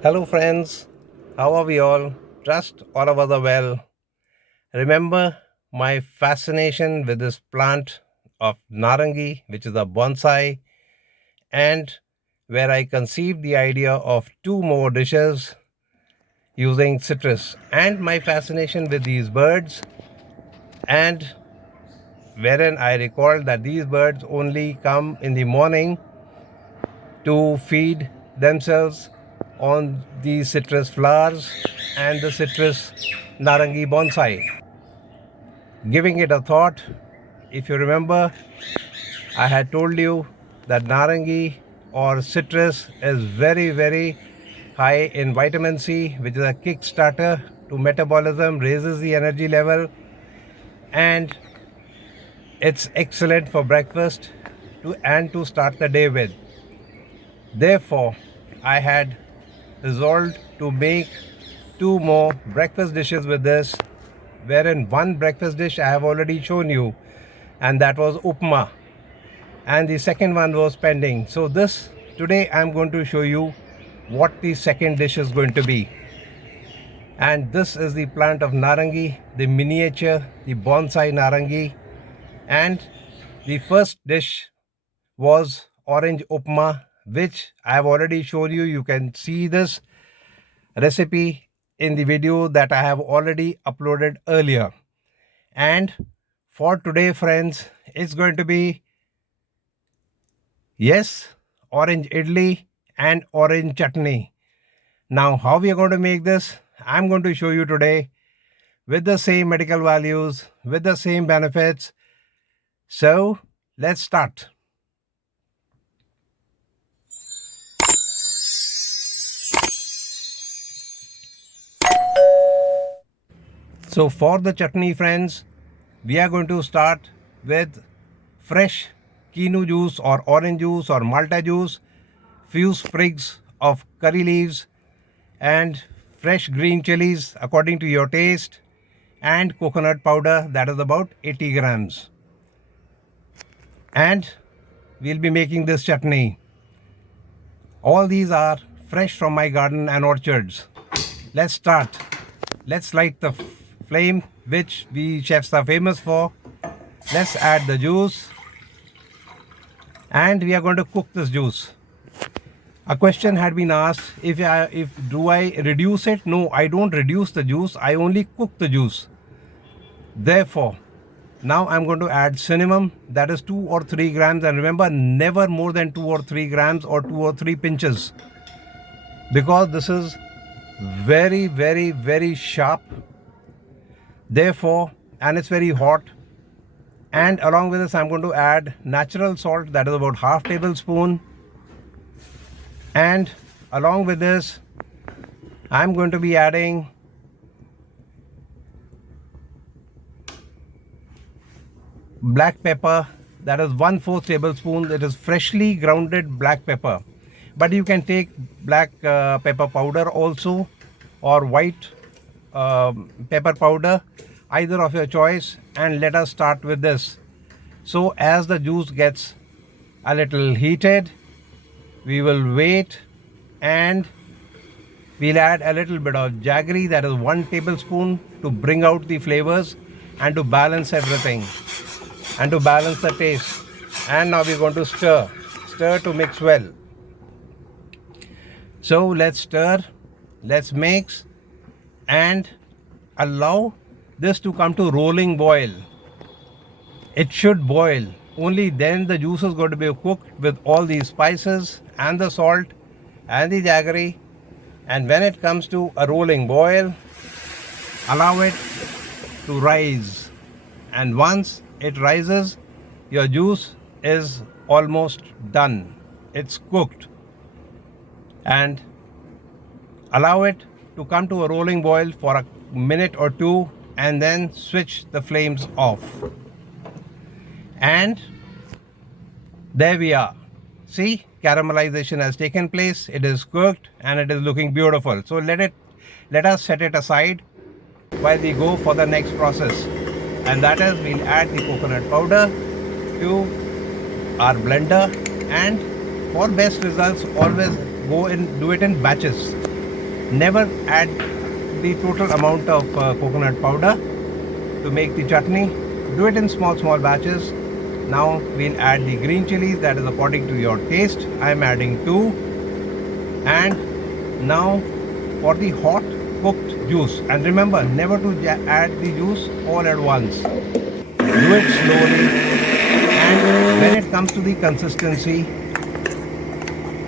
Hello, friends. How are we all? Trust all of us are well. Remember my fascination with this plant of Narangi, which is a bonsai, and where I conceived the idea of two more dishes using citrus, and my fascination with these birds, and wherein I recalled that these birds only come in the morning to feed themselves on the citrus flowers and the citrus narangi bonsai. Giving it a thought, if you remember, I had told you that narangi or citrus is very, very high in vitamin C, which is a kickstarter to metabolism, raises the energy level, and it's excellent for breakfast to start the day with. Therefore, I had resolved to make two more breakfast dishes with this, wherein one breakfast dish I have already shown you, and that was upma, and the second one was pending. So this today I'm going to show you what the second dish is going to be. And this is the plant of narangi, the miniature, the bonsai narangi. And the first dish was orange upma, which I have already shown you. You can see this recipe in the video that I have already uploaded earlier. And for today, friends, it's going to be, yes, orange idli and orange chutney. Now, how we are going to make this, I'm going to show you today with the same medical values, with the same benefits. So, let's start. So, for the chutney, friends, we are going to start with fresh quinoa juice or orange juice or malta juice, few sprigs of curry leaves, and fresh green chilies according to your taste, and coconut powder, that is about 80 grams. And we'll be making this chutney. All these are fresh from my garden and orchards. Let's start. Let's light the flame, which we chefs are famous for. Let's add the juice, and we are going to cook this juice. A question had been asked, if do I reduce it? No, I don't reduce the juice. I only cook the juice. Therefore, now I'm going to add cinnamon, that is 2 or 3 grams, and remember, never more than 2 or 3 grams or 2 or 3 pinches, because this is very, very, very sharp. Therefore, and it's very hot. And along with this, I'm going to add natural salt, that is about half tablespoon. And along with this, I'm going to be adding black pepper, that is 1/4 tablespoon. It is freshly grounded black pepper, but you can take black pepper powder also, or white pepper powder, either of your choice. And let us start with this. So as the juice gets a little heated, we will wait, and we'll add a little bit of jaggery, that is 1 tablespoon, to bring out the flavors and to balance everything and to balance the taste. And now we're going to stir to mix well. So let's stir, let's mix, and allow this to come to rolling boil. It should boil. Only then the juice is going to be cooked with all these spices and the salt and the jaggery. And when it comes to a rolling boil, allow it to rise. And once it rises, your juice is almost done. It's cooked. And allow it to come to a rolling boil for a minute or two, and then switch the flames off. And there we are. See, caramelization has taken place. It is cooked and it is looking beautiful. So let us set it aside while we go for the next process. And that is, we'll add the coconut powder to our blender, and for best results, always do it in batches. Never add the total amount of coconut powder to make the chutney. Do it in small batches. Now we'll add the green chilies, that is according to your taste. I am adding 2. And now for the hot cooked juice, and remember never to add the juice all at once. Do it slowly, and when it comes to the consistency,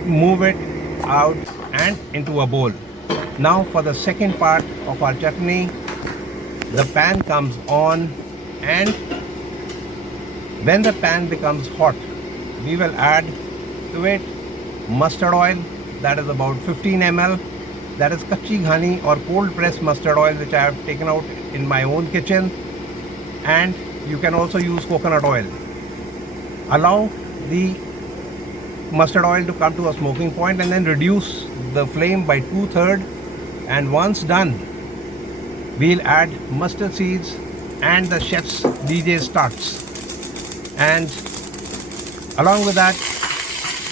move it out and into a bowl. Now for the second part of our chutney, the pan comes on, and when the pan becomes hot, we will add to it mustard oil, that is about 15 ml. That is kachi ghani or cold pressed mustard oil, which I have taken out in my own kitchen. And you can also use coconut oil. Allow the mustard oil to come to a smoking point and then reduce the flame by 2/3. And once done, we'll add mustard seeds and the chef's DJ starts. And along with that,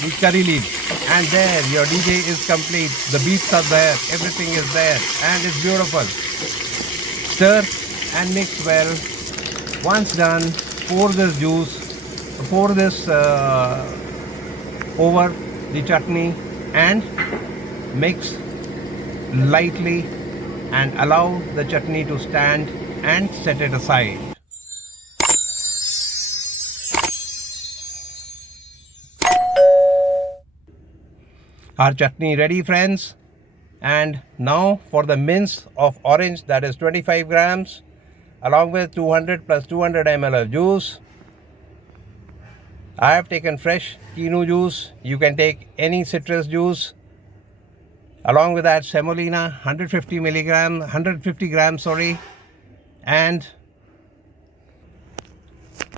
the curry leaves. And there, your DJ is complete. The beets are there, everything is there, and it's beautiful. Stir and mix well. Once done, pour this juice, pour this over the chutney and mix lightly and allow the chutney to stand and set it aside. Our chutney ready, friends. And now for the mince of orange, that is 25 grams, along with 200 plus 200 ml of juice. I have taken fresh quinoa juice. You can take any citrus juice. Along with that, semolina, 150 grams, and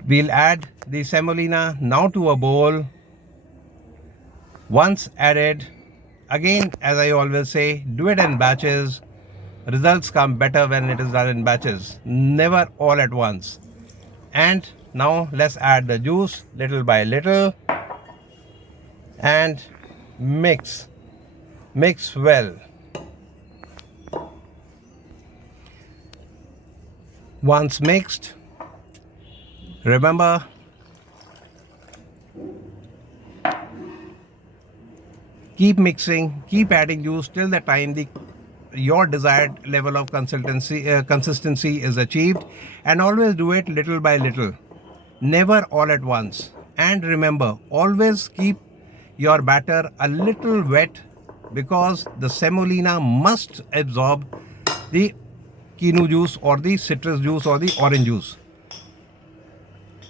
we'll add the semolina now to a bowl. Once added, again, as I always say, do it in batches. Results come better when it is done in batches, never all at once. And now let's add the juice little by little and mix well. Once mixed, remember, keep mixing, keep adding juice till the time your desired level of consistency is achieved, and always do it little by little, never all at once. And remember, always keep your batter a little wet, because the semolina must absorb the quinoa juice or the citrus juice or the orange juice.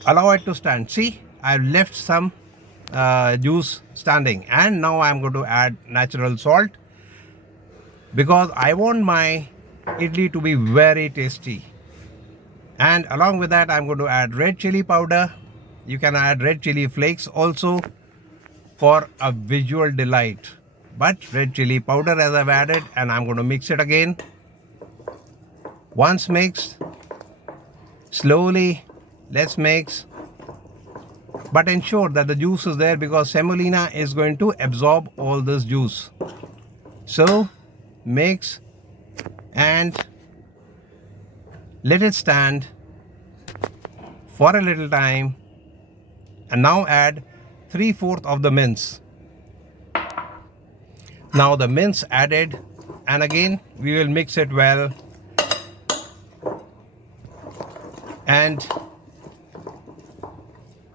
Allow it to stand. See, I've left some juice standing, and now I'm going to add natural salt, because I want my idli to be very tasty. And along with that, I'm going to add red chili powder. You can add red chili flakes also for a visual delight, but red chili powder as I've added, and I'm going to mix it again. Once mixed, slowly let's mix, but ensure that the juice is there, because semolina is going to absorb all this juice. So mix and let it stand for a little time, and now add 3/4 of the mince. Now the mince added, and again we will mix it well, and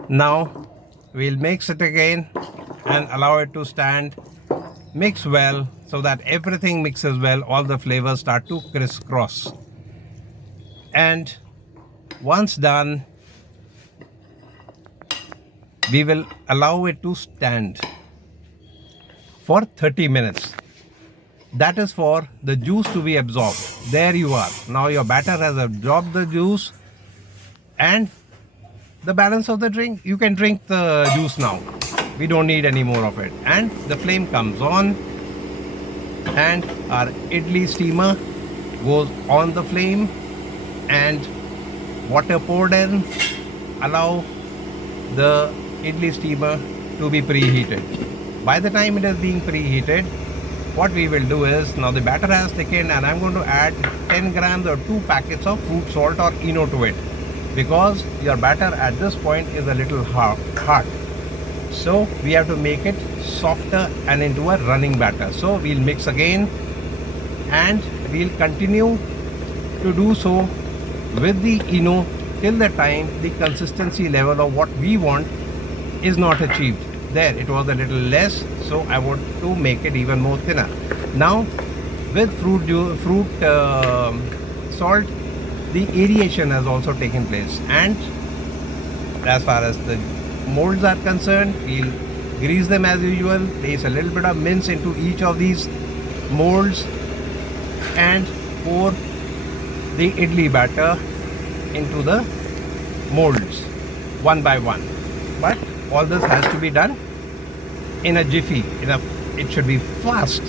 now we'll mix it again and allow it to stand. Mix well so that everything mixes well, all the flavors start to crisscross. And once done, we will allow it to stand for 30 minutes. That is for the juice to be absorbed. There you are. Now your batter has absorbed the juice, and the balance of the drink, you can drink the juice now. We don't need any more of it. And the flame comes on, and our idli steamer goes on the flame, and water poured in. Allow the idli steamer to be preheated. By the time it is being preheated, what we will do is, now the batter has thickened and I'm going to add 10 grams or 2 packets of fruit salt or ENO to it, because your batter at this point is a little hard. So we have to make it softer and into a running batter. So we'll mix again and we'll continue to do so with the ENO till the time the consistency level of what we want is not achieved. There, it was a little less, so I want to make it even more thinner. Now with fruit salt, the aeration has also taken place, and as far as the molds are concerned, we'll grease them as usual, place a little bit of mince into each of these molds and pour the idli batter into the molds one by one. But all this has to be done in a jiffy. It should be fast,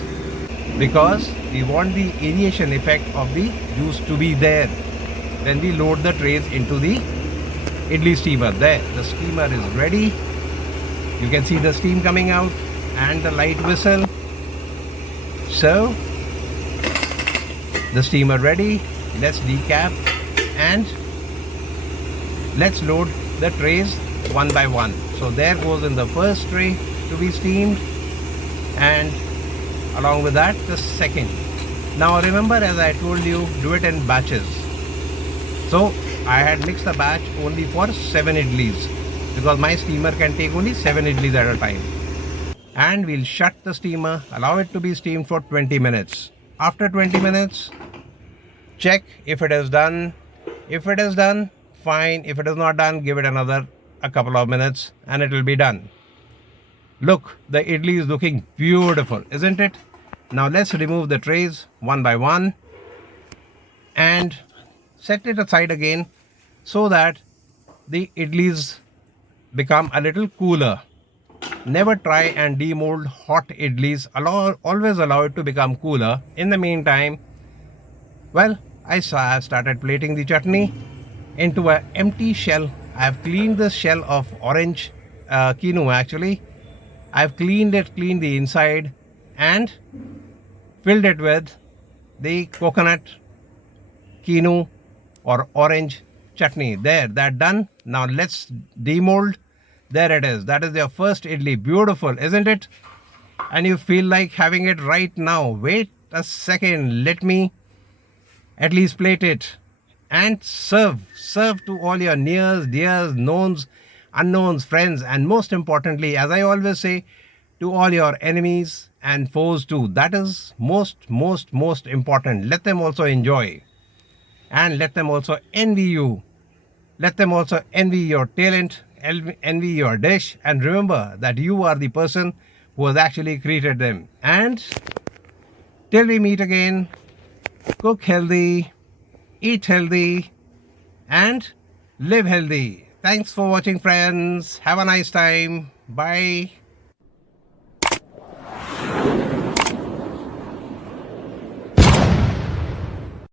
because we want the aeration effect of the juice to be there. Then we load the trays into the idli steamer. There, the steamer is ready. You can see the steam coming out and the light whistle. So the steamer ready. Let's decap and let's load the trays one by one. So there goes in the first tray to be steamed, and along with that the second. Now remember, as I told you, do it in batches. So I had mixed the batch only for 7 idlis, because my steamer can take only 7 idlis at a time. And we'll shut the steamer, allow it to be steamed for 20 minutes. After 20 minutes, check if it is done. If it is done, fine. If it is not done, give it a couple of minutes and it will be done. Look, the idli is looking beautiful, isn't it? Now let's remove the trays one by one and set it aside again, so that the idlis become a little cooler. Never try and demold hot idlis. Always allow it to become cooler. In the meantime, well, I started plating the chutney into an empty shell. I have cleaned the shell of orange quinoa actually. I've cleaned the inside and filled it with the coconut quinoa or orange chutney. There, that done. Now let's demold. There it is. That is your first idli. Beautiful, isn't it? And you feel like having it right now. Wait a second. Let me at least plate it and serve to all your nears, dears, knowns, unknowns, friends, and most importantly, as I always say, to all your enemies and foes too. That is most important. Let them also enjoy, and let them also envy you. Let them also envy your talent, envy your dish, and remember that you are the person who has actually created them. And till we meet again, cook healthy, eat healthy, and live healthy. Thanks for watching, friends. Have a nice time. Bye.